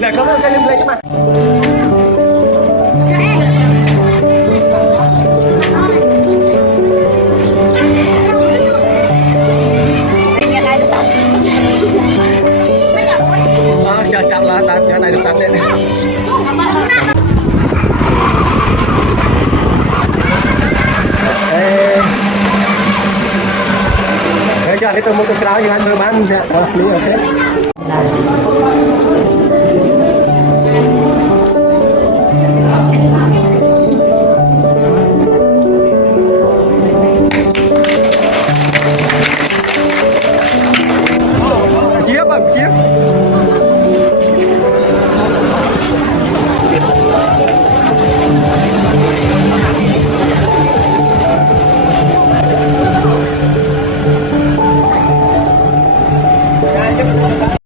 Nè có cái lên chứ mà. Chặt là cái này được chặt lên. Để cho cái tôi mua cái đó cho anh mới bán sẽ lý ở thế.